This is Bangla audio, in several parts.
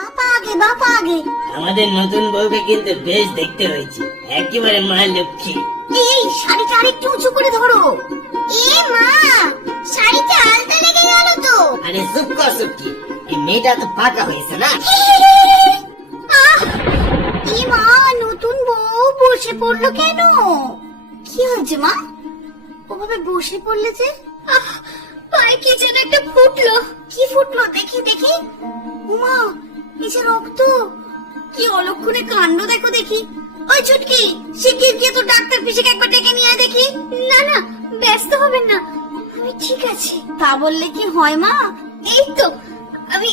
বাপা আগে। আমাদের নতুন বউকে কিন্তু বেশ দেখতে হয়েছে, একেবারে মা লক্ষ্মী। এই শাড়িটা আরেকটু উঁচু করে ধরো। এ মা, শাড়িতে আলতা লেগে গেল তো। আরে চুপ কর চুপকি, এই মেয়েটা তো পাকা হয়েছে না। এ মা, নতুন বউ বসে পড়লো কেন? কি হয়েছে মা, ওভাবে বসে পড়লে যে? পায়ে কি যেন একটা ফুটলো। কি ফুটলো দেখি দেখি। উমা, এই যে রক্ত, কি অলক্ষণে কাণ্ড দেখো দেখি। ওই ছুটকি, শিগগির গিয়ে তো ডাক্তার পিসিকে একবার ডেকে নিয়ে আয় দেখি। না না, ব্যস্ত হবেন না, আমি ঠিক আছি। তা বললে কি হয় মা, এই তো আমি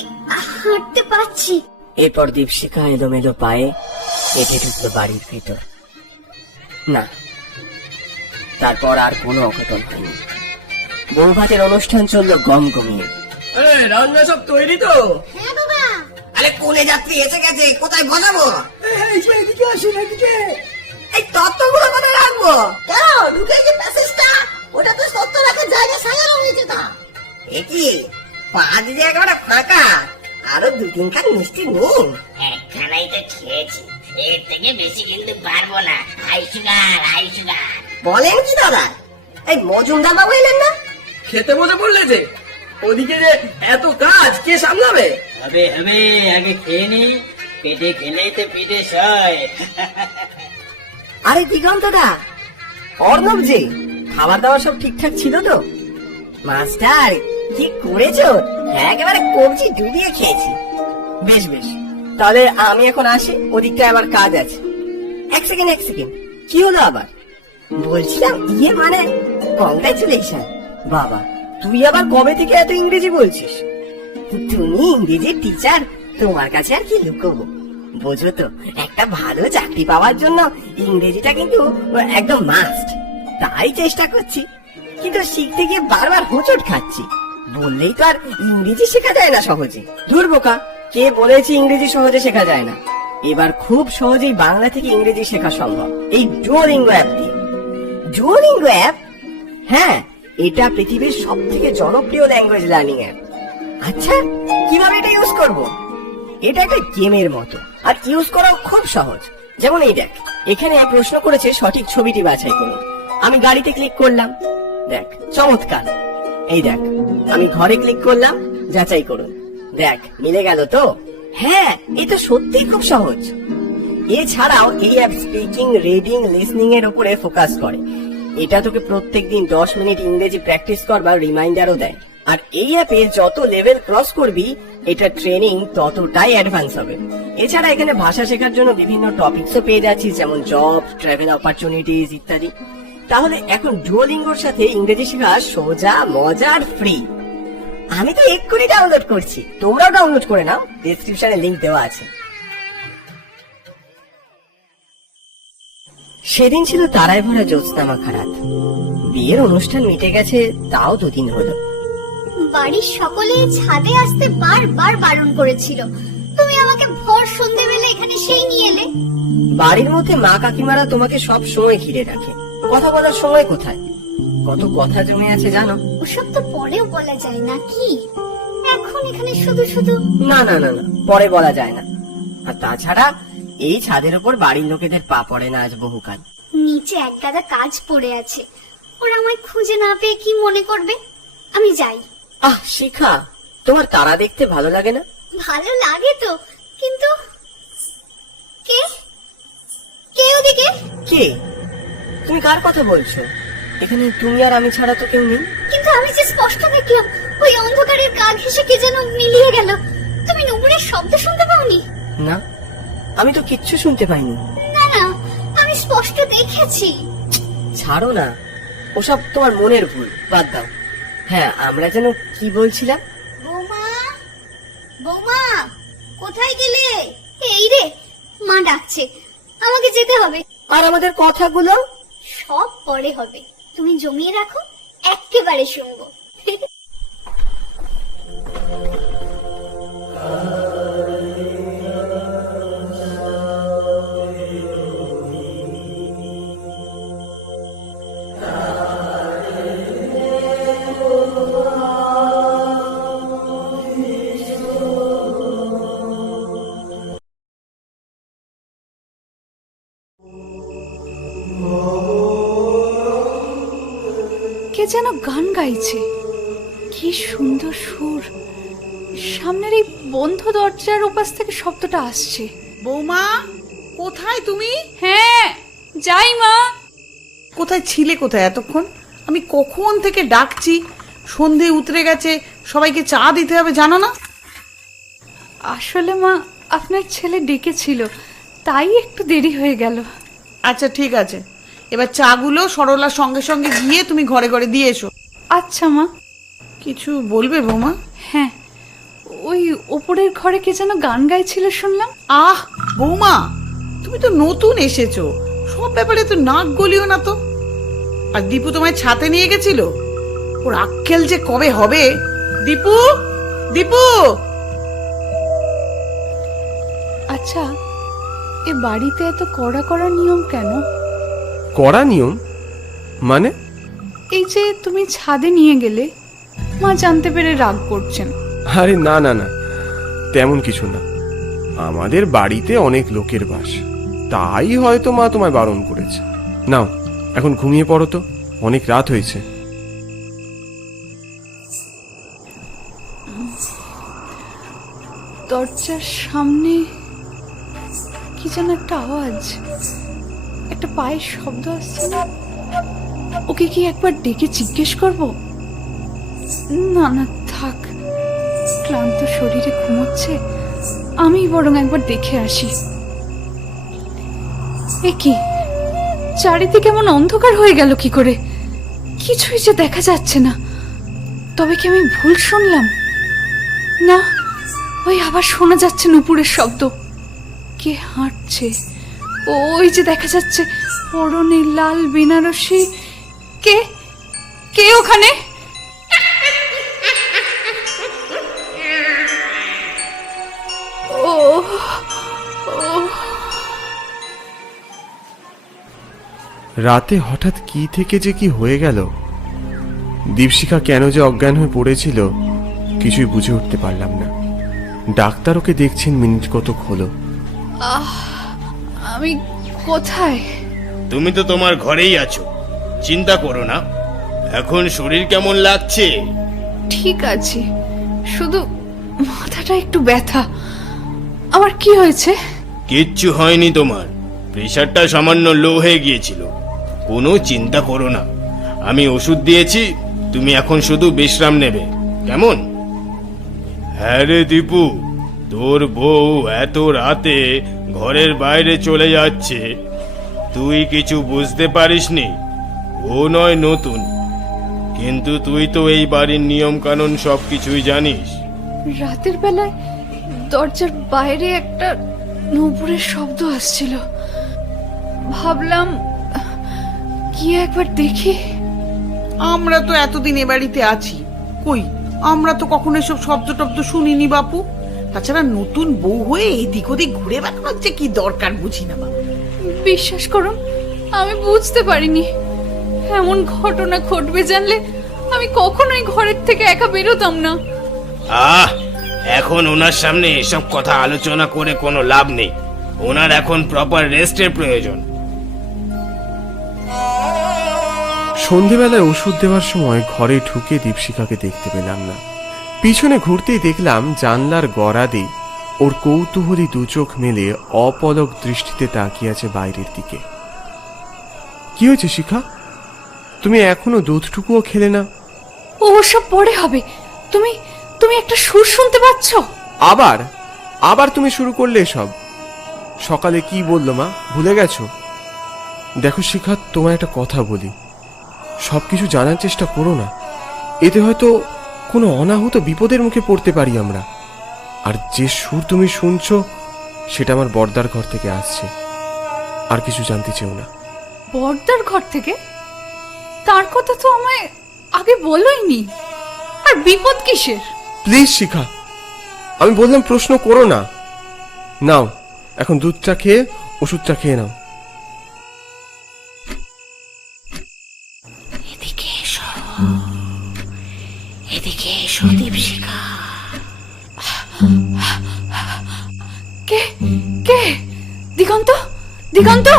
হাঁটতে পারছি। এরপর দীপশিখা এলোমেলো পায়ে হেঁটে ঢুকলো বাড়ির ভিতর। না, তারপর আর কোনো অঘটন হয়নি। বৌভাতের অনুষ্ঠান চললো গমগমিয়ে। রান্না সব তৈরি তো? হ্যাঁ বাবা। আরে কোনে যাত্রী এসে গেছে, কোথায় বসাবো? এদিকে আসুন, এদিকে। এই তত্ত্বগুলো কোথায় রাখবো? কেন ঢুকে যে প্যাসেজটা, ওটা তো সত্য রাখার জায়গা সাজানো হয়েছে। তা একই পাঁচ যে একেবারে ফাঁকা, আরো দু তিন খান মিষ্টি নিন। একখানাই তো খেয়েছি, এর থেকে বেশি কিন্তু পারবো না। High sugar, high sugar. বলেন কি দাদা, এই মজুমদার বাবু এলেন না? খেতে বসে পড়লে যে, ওদিকে যে এত কাজ কে সামলাবে? হবে হবে, আগে খেয়ে নি, পেটে খেলেই তো পেটে সয়। আরে দিগন্তদা, অর্ণব যে, খাবার দাবার সব ঠিকঠাক ছিল তো? মাস্টার কি করেছো, একেবারে কবজি ডুবিয়ে খেয়েছি। বেশ বেশ, তাহলে আমি এখন আসি, ওদিকটা আবার কাজ আছে। এক সেকেন্ড, কি হলো আবার? বলছিলাম ইয়ে মানে কংগ্রাচুলেশন। বাবা, তুই আবার কবে থেকে এত ইংরেজি বলছিস? তুমি ইংরেজির টিচার, তোমার কাছে আর কি লুকোবো। বোঝো তো, একটা ভালো চাকরি পাওয়ার জন্য ইংরেজিটা কিন্তু একদম মাস্ট। তাই চেষ্টা করছি, কিন্তু শিখতে গিয়ে বারবার হোঁচট খাচ্ছি। বললেই তো আর ইংরেজি শেখা যায় না সহজে। ধুর বোকা, কে বলেছে ইংরেজি সহজে শেখা যায় না? এবার খুব সহজেই বাংলা থেকে ইংরেজি শেখা সম্ভব, এই ডুওলিঙ্গো অ্যাপ দিয়ে। Duolingo app? হ্যাঁ, এটা পৃথিবীর সব থেকে জনপ্রিয় ল্যাঙ্গুয়েজ লার্নিং অ্যাপ। আচ্ছা, কিভাবে এটা ইউজ করব? এটা একটা গেমের মতো, আর ইউজ করাও খুব সহজ। যেমন এই দেখ, এখানে প্রশ্ন করেছে সঠিক ছবিটি বাছাই করুন। আমি গাড়িতে ক্লিক করলাম, দেখ চমৎকার। এই দেখ, আমি ঘরে ক্লিক করলাম, যাচাই করুন। দেখ, মিলে গেল তো? হ্যাঁ, এ তো সত্যি খুব সহজ। এছাড়াও এই অ্যাপ স্পিকিং, রিডিং, লিসনিং এর উপরে ফোকাস করে। এটা তোকে প্রত্যেকদিন 10 মিনিট ইংরেজি প্র্যাকটিস করবার রিমাইন্ডারও দেয়। আর এই অ্যাপে যত লেভেল ক্রস করবি, এটা ট্রেনিং ততটাই অ্যাডভান্স হবে। এছাড়া এখানে ভাষা শেখার জন্য বিভিন্ন টপিকসও পেয়ে যাচ্ছিস, যেমন জব, ট্রাভেল অপরচুনিটিজ ইত্যাদি। তাহলে এখন ডুওলিঙ্গোর সাথে ইংরেজি শেখা সোজা, মজার, ফ্রি। আমি তো এক্ষুনি ডাউনলোড করছি। তোমরাও ডাউনলোড করে নাও, ডেসক্রিপশনে লিংক দেওয়া আছে। সেদিন ছিল তারায় ভরা জ্যোৎস্না মাখা রাত। বিয়ের অনুষ্ঠান মিটে গেছে তাও 2 দিন হলো। বাড়ির সকলে ছাদে আসতে বারবার বারণ করেছিল, তুমি আমাকে ভর সন্ধ্যেবেলা এখানে সেই নিয়ে এলে। বাড়ির মধ্যে মা কাকিমারা তোমাকে সব সময় ঘিরে রাখে, কথা বলার সময় কোথায়? কত কথা জমে আছে জানো? ওসব তো পরেও বলা যায় না কি, এখন এখানে শুধু শুধু। না না না না, পরে বলা যায় না। আর তাছাড়া এই ছাদের উপর বাড়ির লোকেদের পা পড়ে না আজ বহুকাল। নিচে এক গাদা কাজ পড়ে আছে, ওরা আমায় খুঁজে না পেয়ে কি মনে করবে। আমি যাই। আহ শিখা, তোমার তারা দেখতে ভালো লাগে না? ভালো লাগে তো, কিন্তু কে কে ওদিকে? কে? তুমি কার কথা বলছো? এখানে তুমি আর আমি ছাড়া তো কেউ নেই। কিন্তু আমি যে স্পষ্ট দেখলাম, ওই অন্ধকারের গা ঘেঁষে কে যেন মিলিয়ে গেল। তুমি নুপুরের শব্দ শুনতে পাওনি? না, আমি তো কিচ্ছু শুনতে পাইনি। না না, আমি স্পষ্ট দেখেছি। ছাড়ো না, ওসব তোমার মনের ভুল, বাদ দাও। হ্যাঁ, আমরা যেন কি বলছিলাম? বৌমা, বৌমা, কোথায় গেলে? এই রে, মা ডাকছে, আমাকে যেতে হবে। আর আমাদের কথাগুলো? সব পরে হবে, তুমি জমিয়ে রাখো, একেবারে শুনবো। যেন গান গাইছে। কি সুন্দর সুর। সামনের এই বন্ধ দরজার উপাস থেকে শব্দটা আসছে। বৌমা, কোথায় তুমি? হ্যাঁ, যাই মা। কোথায় ছিলে কোথায় এতক্ষণ? আমি কখন থেকে ডাকছি, সন্ধে উতরে গেছে, সবাইকে চা দিতে হবে জানো না? আসলে মা, আপনার ছেলে ডেকেছিল, তাই একটু দেরি হয়ে গেল। আচ্ছা ঠিক আছে, এবার চাগুলো সরলার সঙ্গে সঙ্গে গিয়ে তুমি ঘরে ঘরে দিয়ে এসো। আচ্ছা মা। কিছু বলবে বৌমা? হ্যাঁ, ওই ওপরের ঘরে কে যেন গান গাইছিল শুনলাম। আহ বৌমা, তুমি তো নতুন এসেছো, সব ব্যাপারে তো নাক গলিও না তো। আর দীপু তোমায় ছাতে নিয়ে গেছিল, ওর আক্কেল যে কবে হবে। দীপু, দীপু। আচ্ছা, এ বাড়িতে এত কড়া কড়া নিয়ম কেন? কড়া নিয়ম মানে? এই যে তুমি ছাদে নিয়ে গেলে, মা জানতে পেরে রাগ করছেন। আরে না না না, তেমন কিছু না। আমাদের বাড়িতে অনেক লোকের বাস, তাই হয়তো মা তোমায় বারণ করেছে। নাও এখন ঘুমিয়ে পড়ো তো, অনেক রাত হয়েছে। দরজার সামনে কি যেন একটা আওয়াজ, একটা পায়ের শব্দ আসছে না? ওকে কি একবার ডেকে জিজ্ঞেস করব? না না থাক, ক্লান্ত শরীরে ঘুমোচ্ছে, আমি বরং একবার দেখে আসি। এ কি, চারিদিকে এমন অন্ধকার হয়ে গেল কি করে? কিছুই যে দেখা যাচ্ছে না। তবে কি আমি ভুল শুনলাম? না, ওই আবার শোনা যাচ্ছে নুপুরের শব্দ। কে হাঁটছে? ওই যে দেখা যাচ্ছে পরনে লাল বেনারসি। কে কে ওখানে? ও রাতে হঠাৎ কি থেকে যে কি হয়ে গেল, দীপশিখা কেন যে অজ্ঞান হয়ে পড়েছিল কিছুই বুঝে উঠতে পারলাম না। ডাক্তার ওকে দেখছেন মিনিট কতক হলো। আমি কোথায়? তুমি তো তোমার ঘরেই আছো, চিন্তা করো না। এখন শরীর কেমন লাগছে? ঠিক আছে, শুধু মাথাটা একটু ব্যথা। আমার কি হয়েছে? কিচ্ছু হয়নি তোমার, প্রেশারটা সামান্য লো হয়ে গিয়েছিল। কোনো চিন্তা করো না, আমি ওষুধ দিয়েছি, তুমি এখন শুধু বিশ্রাম নেবে, কেমন? হ্যাঁ রে দীপু, তোর বউ এত রাতে ঘরের বাইরে চলে যাচ্ছে, তুই কিছু বুঝতে পারিসনি। ও নয় নতুন, কিন্তু তুই তো এই বাড়ির নিয়ম কানুন সবকিছুই জানিস। রাতের বেলায় দরজার বাইরে একটা নুপুরের শব্দ আসছিল, ভাবলাম গিয়ে একবার দেখি। আমরা তো এতদিন এ বাড়িতে আছি, কই আমরা তো কখনো এসব শব্দ টব্দ শুনিনি বাপু। তাছাড়া নতুন বউ হয়ে এদিক ওদিক ঘুরে বেড়ানোর যে কি দরকার বুঝি না বাবা। বিশ্বাস করুন, আমি বুঝতে পারিনি এমন ঘটনা ঘটবে। জানলে আমি কখনোই ঘরের থেকে একা বেরোতাম না। এখন ওনার সামনে এসব কথা আলোচনা করে কোনো লাভ নেই। ওনার এখন প্রপার রেস্টের প্রয়োজন। সন্ধেবেলায় ওষুধ দেওয়ার সময় ঘরে ঢুকে দীপশিখাকে দেখতে পেলাম না। পিছনে ঘুরতেই দেখলাম জানলার গড়াদে ওর কৌতূহলী দু চোখ মেলে অপলক দৃষ্টিতে তাকিয়ে আছে বাইরের দিকে। কি হয়েছে শিখা? তুমি এখনো দুধটুকুও খেলে না? ও সব পরে হবে। তুমি তুমি একটা সুর শুনতে পাচ্ছ? আবার আবার তুমি শুরু করলে এসব? সকালে কি বললো মা, ভুলে গেছো? দেখো শিখা, তোমার একটা কথা বলি, সবকিছু জানার চেষ্টা করো না। এতে হয়তো কোনো অনাহুত বিপদের মুখে পড়তে পারি আমরা। আর যে সুর তুমি শুনছো সেটা আমার বর্দার ঘর থেকে আসছে, আর কিছু জানতে চেও না। বর্দার ঘর থেকে? তার কথা তো আমায় আগে বলোইনি। আর বিপদ কিসের? প্লিজ শিখা, আমি বললাম প্রশ্ন করো না। নাও এখন দুধটা খেয়ে ওষুধটা খেয়ে নাও। এদিকে এসো, এদিকে এসো দীপশিখা। কে কে? দিগন্ত, দিগন্ত!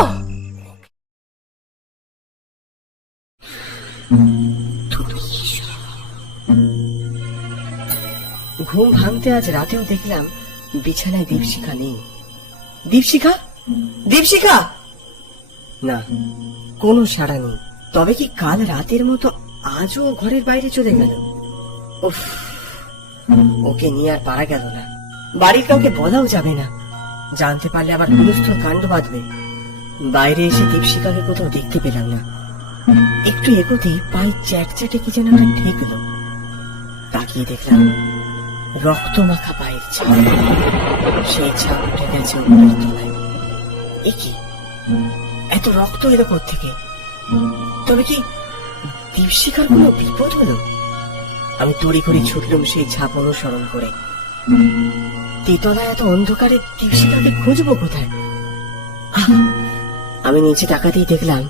তুমি ঘুম ভাঙতে আজ রাতেও দেখলাম বিছানায় দীপশিখা নেই। দীপশিখা, দীপশিখা! না, কোনো সাড়া নেই। তবে কি কাল রাতের মতো আজও ঘরের বাইরে চলে গেল? উফ, ওকে নিয়ে আর পারা গেল না। বাড়ির কাউকে বলাও যাবে না, জানতে পারলে আবার হুলস্থুল কাণ্ড বাঁধবে। বাইরে এসে দীপশিখাকে কোথাও দেখতে পেলাম না। একটু এগোতেই পায়ে চ্যাটচ্যাটে কি যেন একটা ঠেকলো। তাকিয়ে দেখলাম রক্ত মাখা পায়ের ছাপ। সেই ছাপ উঠে গেছে উপরের তলায়। এ কি, এত রক্ত এলো থেকে? তবে কি দীপশিখার কোনো বিপদ হলো? আমি তড়ি করে ছুটলাম সেই ছাপ অনুসরণ করে। তেতলায় এত অন্ধকারে দীপশিখাকে খুঁজবো কোথায়? আমি নিচে তাকাতেই দেখলাম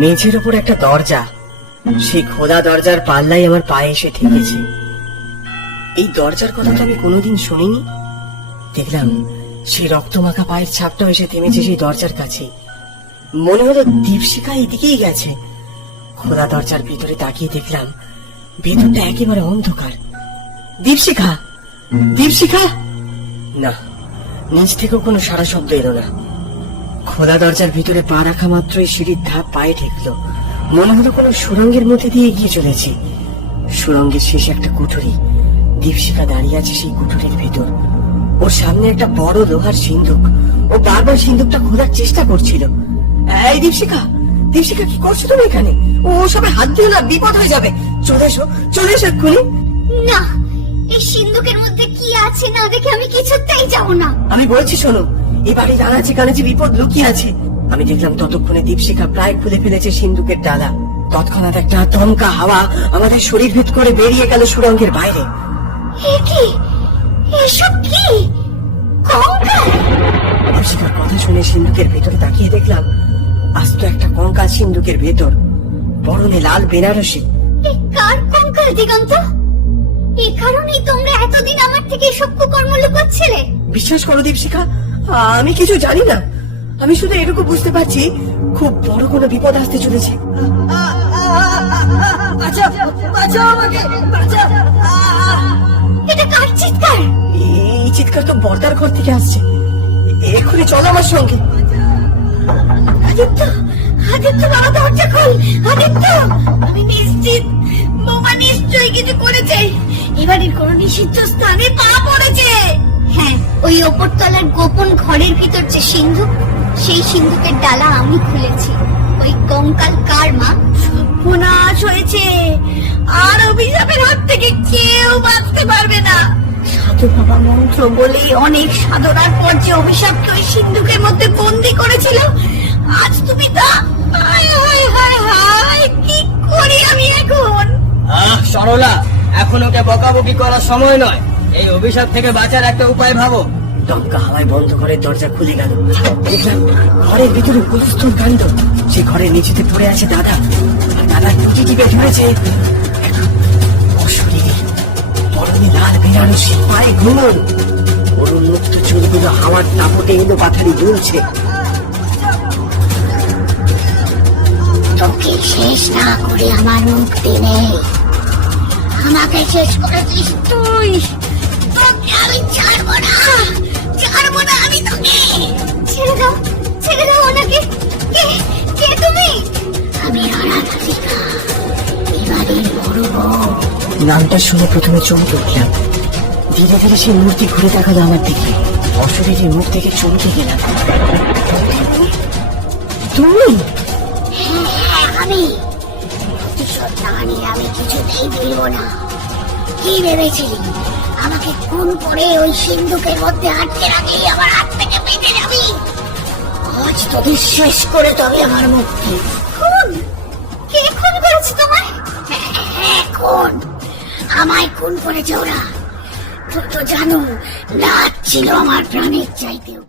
মেঝের ওপর একটা দরজা। সেই খোলা দরজার পাল্লাই আমার পায়ে এসে ঠেকেছে। এই দরজার কথা তো আমি কোনোদিন শুনিনি। দেখলাম সেই রক্তমাখা পায়ের ছাপটাও এসে থেমেছে সেই দরজার কাছে। মনে হলো দীপশিখা এদিকেই গেছে। খোলা দরজার ভিতরে তাকিয়ে দেখলাম ভেতরটা একেবারে অন্ধকার। দীপশিখা, দীপশিখা! না, নিচ থেকেও কোনো সারা শব্দ এলো না। খোলা দরজার ভিতরে পা রাখা মাত্রই সিঁড়ির ধাপ পায়ে ঠেকলো। মনে হলো কোনো সুড়ঙ্গের মধ্যে দিয়ে এগিয়ে চলেছি। সুড়ঙ্গের শেষে একটা কুঠুরি। দীপশিখা দাঁড়িয়ে আছে সেই কুঠুরির ভিতর। ওর সামনে একটা বড় লোহার সিন্দুক। ও বারবার সিন্দুকটা খোলার চেষ্টা করছিল। এই দীপশিখা, দীপশিখা, কি করছো তুমি এখানে? ও সবাই হাত দিও না, বিপদ হয়ে যাবে। চলে এসো, চলে এসো এক্ষুনি। না, এই সিন্ধুকের মধ্যে কি আছে না দেখে আমি কিছুতেই যাব না। আমি বলছি শোনো, এই বাড়ির আনাচে কানাচে বিপদ লুকিয়ে আছে। আমি দেখলাম ততক্ষণে দীপশিখা প্রায় খুলে ফেলেছে সিন্ধুকের ডালা। তৎক্ষণাৎ একটা দমকা হাওয়া আমাদের শরীর ভেদ করে বেরিয়ে গেল সুড়ঙ্গের বাইরে। এ কি? এসব কি? কঙ্কাল! দীপশিখার কথা শুনে সিন্ধুকের ভেতরে তাকিয়ে দেখলাম আস্ত একটা কঙ্কাল সিন্ধুকের ভেতর, পরনে লাল বেনারসি। এ কার কঙ্কাল দিগন্ত? এই কারণেই তোমরা এতদিন আমার থেকে এসব কুকর্ম লুকোচ্ছিলে? বিশ্বাস করো দীপশিখা, আমি কিছু জানি না। আমি শুধু এটুকু বুঝতে পারছি খুব বড় কোনো বিপদ আসতে চলেছে। এটা কার চিৎকার? এই চিৎকার তো বর্দার ঘর থেকে আসছে। এক্ষুনি চলো আমার সঙ্গে। আদিত্য, আদিত্য বাবা, দরজা খোল। আদিত্য, আমি নিশ্চিত বোমা নিশ্চয়ই কিছু করেছে। এবারের কোন নিষিদ্ধ স্থানে পা পড়েছে। হ্যাঁ, ওই ওপর তলার গোপন ঘরের ভিতর যে সিন্ধুক, সেই সিন্ধুকের ডালা আমি খুলেছি। ওই কঙ্কাল কার মা? সর্বনাশ হয়েছে। আর অভিশাপের হাত থেকে কেউ বাঁচতে পারবে না। সাধু বাবা মন্ত্র বলে অনেক সাধনার পর যে অভিশাপকে ওই সিন্ধুকের মধ্যে বন্দি করেছিল, আজ তুমি তা। হায় হায় হায় হায়, কি করি আমি এখন? সরলা, এখন ওকে বকাবকি করার সময় নয়। এই অভিশাপ থেকে বাঁচার একটা উপায় ভাবো। দমকা হাওয়ায় বন্ধ ঘরের দরজা খুলে গেল। দেখলাম ঘরের ভিতরে হুলস্থুল কাণ্ড। সে ঘরের নিচেতে পড়ে আছে দাদা, আর দাদা টুটি টিপে ধরেছে অশরীরী, পরনে লাল বেনারসি, পায়ে ঘুমন। ওর উন্মুক্ত চুলগুলো হাওয়ার দাপটে এলো পাথারি দুলছে। তোকে শেষ না করে আমার মুক্তি নেই। আমাকে শেষ করেছিস তুই, তোকে আমি ছাড়বো না, ছাড়বো না আমি তোকে। ছেড়ে দাও, ছেড়ে দাও ওনাকে। কে কে তুমি? আমি আরাধিকা, এবারের বড় বউ। নামটা শুনে প্রথমে চমকে উঠলাম। ধীরে ধীরে সেই মূর্তি ঘুরে দেখালো আমার দিকে। অশরীরী মুখ থেকে চমকে গেলাম। তুমি? হ্যাঁ, আমি প্রতিশোধ না নিয়ে আমি কিছুতেই ভুলব না। কি ভেবেছিলি আমাকে খুন করে ওই সিন্ধুকের মধ্যে আটকে রাখলি আমার হাত থেকে বেঁচে যাবি? আজ তোদের শেষ করে তবে আমার মুক্তি। খুন? কে খুন করেছে তোমায়? হ্যাঁ, খুন। আমায় খুন করেছে ওরা। তুই তো জানো, রাত ছিল আমার প্রাণের চাইতেও।